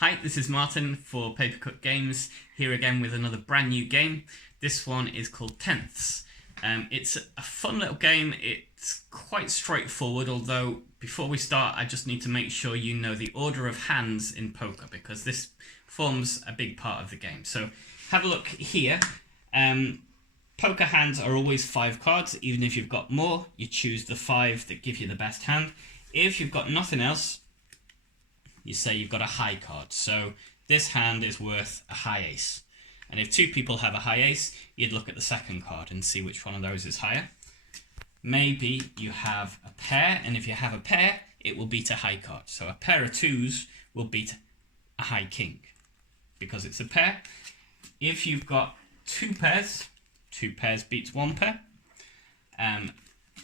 Hi, this is Martin for Papercut Games, here again with another brand new game. This one is called Tenths. It's a fun little game. It's quite straightforward, although before we start I just need to make sure you know the order of hands in poker, because this forms a big part of the game. So have a look here. Poker hands are always 5 cards. Even if you've got more, you choose the 5 that give you the best hand. If you've got nothing else, you say you've got a high card. So this hand is worth a high ace. And if 2 people have a high ace, you'd look at the second card and see which one of those is higher. Maybe you have a pair, and if you have a pair, it will beat a high card. So a pair of 2s will beat a high king because it's a pair. If you've got 2 pairs, 2 pairs beats 1 pair.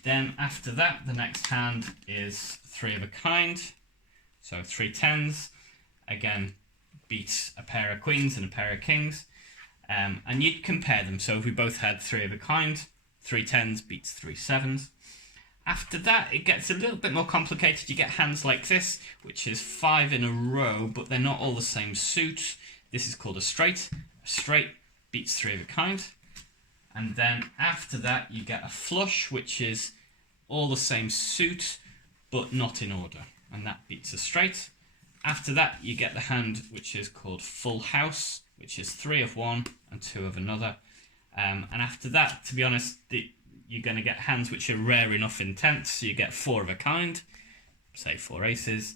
Then after that, the next hand is 3 of a kind. So 3 tens, again, beats a pair of queens and a pair of kings. And you'd compare them. So if we both had 3 of a kind, 3 tens beats 3 sevens. After that, it gets a little bit more complicated. You get hands like this, which is 5 in a row, but they're not all the same suit. This is called a straight. A straight beats 3 of a kind. And then after that, you get a flush, which is all the same suit, but not in order. And that beats a straight. After that, you get the hand which is called full house, which is 3 of one and 2 of another. And after that, to be honest, you're going to get hands which are rare enough in tenths. So you get 4 of a kind, say 4 aces,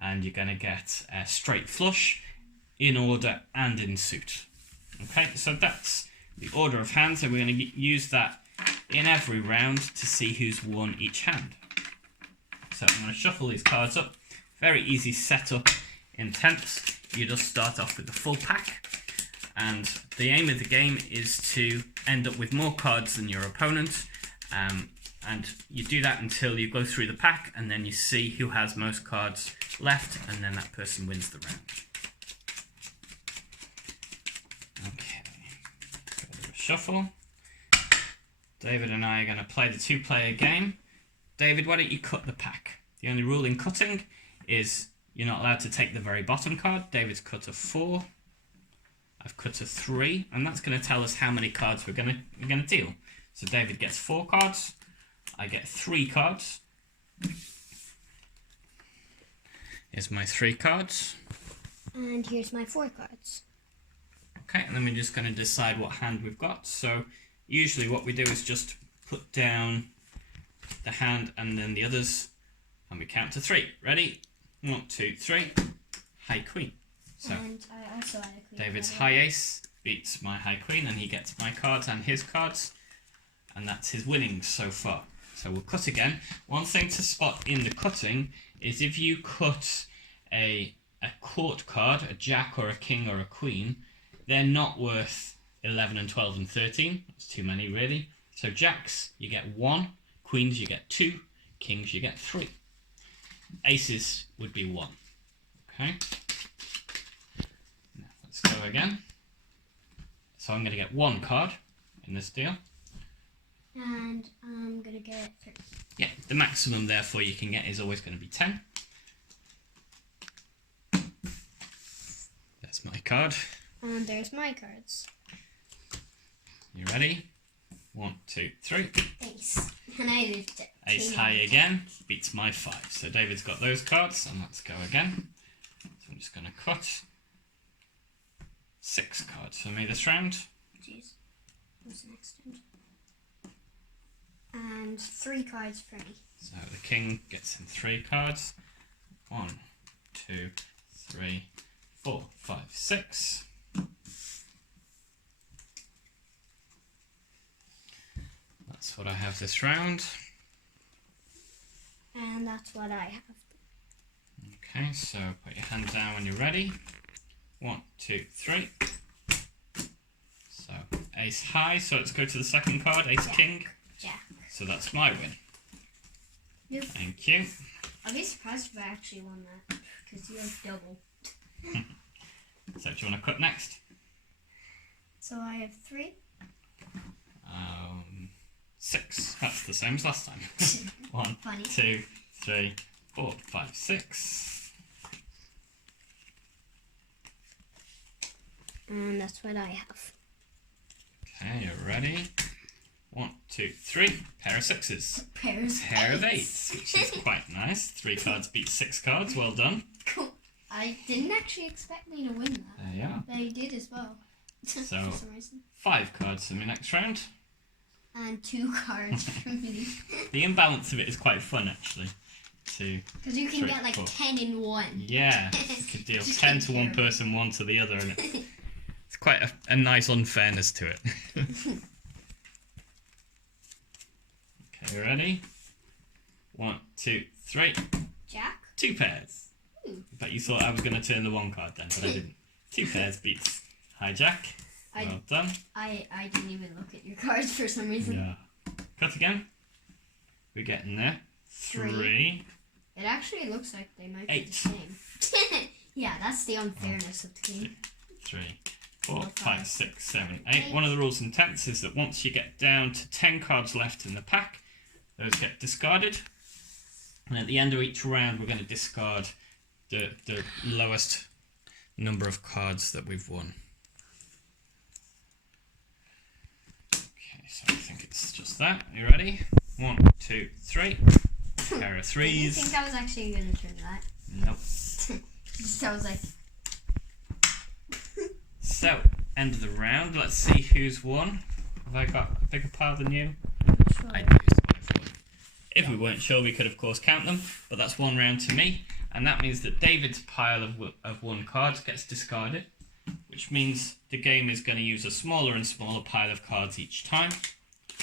and you're going to get a straight flush in order and in suit. Okay, so that's the order of hands, and we're going to use that in every round to see who's won each hand. So I'm going to shuffle these cards up. Very easy setup in tenths. You just start off with the full pack, and the aim of the game is to end up with more cards than your opponent, and you do that until you go through the pack, and then you see who has most cards left, and then that person wins the round. Okay, go to a shuffle. David and I are going to play the 2-player game. David, why don't you cut the pack? The only rule in cutting is you're not allowed to take the very bottom card. David's cut a 4. I've cut a 3, and that's going to tell us how many cards we're going to deal. So David gets 4 cards. I get 3 cards. Here's my 3 cards. And here's my 4 cards. Okay, and then we're just going to decide what hand we've got. So usually what we do is just put down the hand and then the others, and we count to 3. Ready? 1, 2, 3. High queen. So and I also had a queen. David's high ace beats my high queen, and he gets my cards and his cards, and that's his winnings so far. So we'll cut again. One thing to spot in the cutting is if you cut a court card, a jack or a king or a queen, they're not worth 11 and 12 and 13. That's too many, really. So jacks, you get 1. Queens, you get 2. Kings, you get 3. Aces would be 1. Okay. Now let's go again. So I'm going to get 1 card in this deal. And I'm going to get 3. Yeah, the maximum therefore you can get is always going to be 10. That's my card. And there's my cards. You ready? 1, 2, 3. Ace. And I did it. Ace high again, beats my 5. So David's got those cards, and let's go again. So I'm just going to cut 6 cards for me this round. Jeez. What's the next one? And 3 cards for me. So the king gets in 3 cards. 1, 2, 3, 4, 5, 6. That's what I have this round. And that's what I have. Okay, so put your hand down when you're ready. 1, 2, 3. So ace high, so let's go to the second card, ace king. Jack. So that's my win. Nope. Thank you. I'll be surprised if I actually won that, because you have double. So do you want to cut next? So I have 3. 6. That's the same as last time. 1, Funny. 2, 3, 4, 5, 6. And that's what I have. Okay, you ready? 1, 2, 3. Pair of sixes. Pair of eights, which is quite nice. 3 cards beat 6 cards. Well done. Cool. I didn't actually expect me to win that. There you are. But I did as well. So, for some reason. 5 cards in the next round. And 2 cards from me. The imbalance of it is quite fun, actually. Because you can get like 10 in one. Yeah, you could deal 10 to one person, 1 to the other, and it's quite a nice unfairness to it. Okay, you ready? 1, 2, 3. Jack? 2 pairs. Ooh. But you thought I was going to turn the 1 card then, but I didn't. 2 pairs beats hijack. Well done. I didn't even look at your cards for some reason. Yeah. Cut again. We're getting there. 3. It actually looks like they might 8. be the same. Yeah, that's the unfairness of the game. 3, 4, 5, 6, 7, 8. One of the rules in tenths is that once you get down to 10 cards left in the pack, those get discarded. And at the end of each round, we're going to discard the lowest number of cards that we've won. Okay, so I think it's just that. Are you ready? 1, 2, 3. Pair of 3s. I didn't think I was actually going to turn that. Nope. So I was like... So, end of the round. Let's see who's won. Have I got a bigger pile than you? Sure. I do. If we weren't sure, we could of course count them, but that's 1 round to me, and that means that David's pile of 1 cards gets discarded, which means the game is going to use a smaller and smaller pile of cards each time.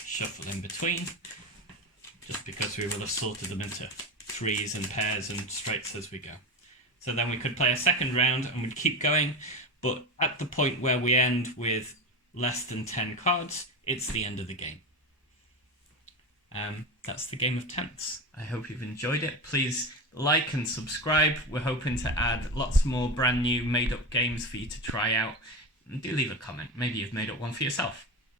Shuffle in between, just because we will have sorted them into 3s and pairs and straights as we go. So then we could play a second round and we'd keep going, but at the point where we end with less than 10 cards, it's the end of the game. That's the game of tenths. I hope you've enjoyed it. Please like and subscribe. We're hoping to add lots more brand new made up games for you to try out. And do leave a comment. Maybe you've made up one for yourself.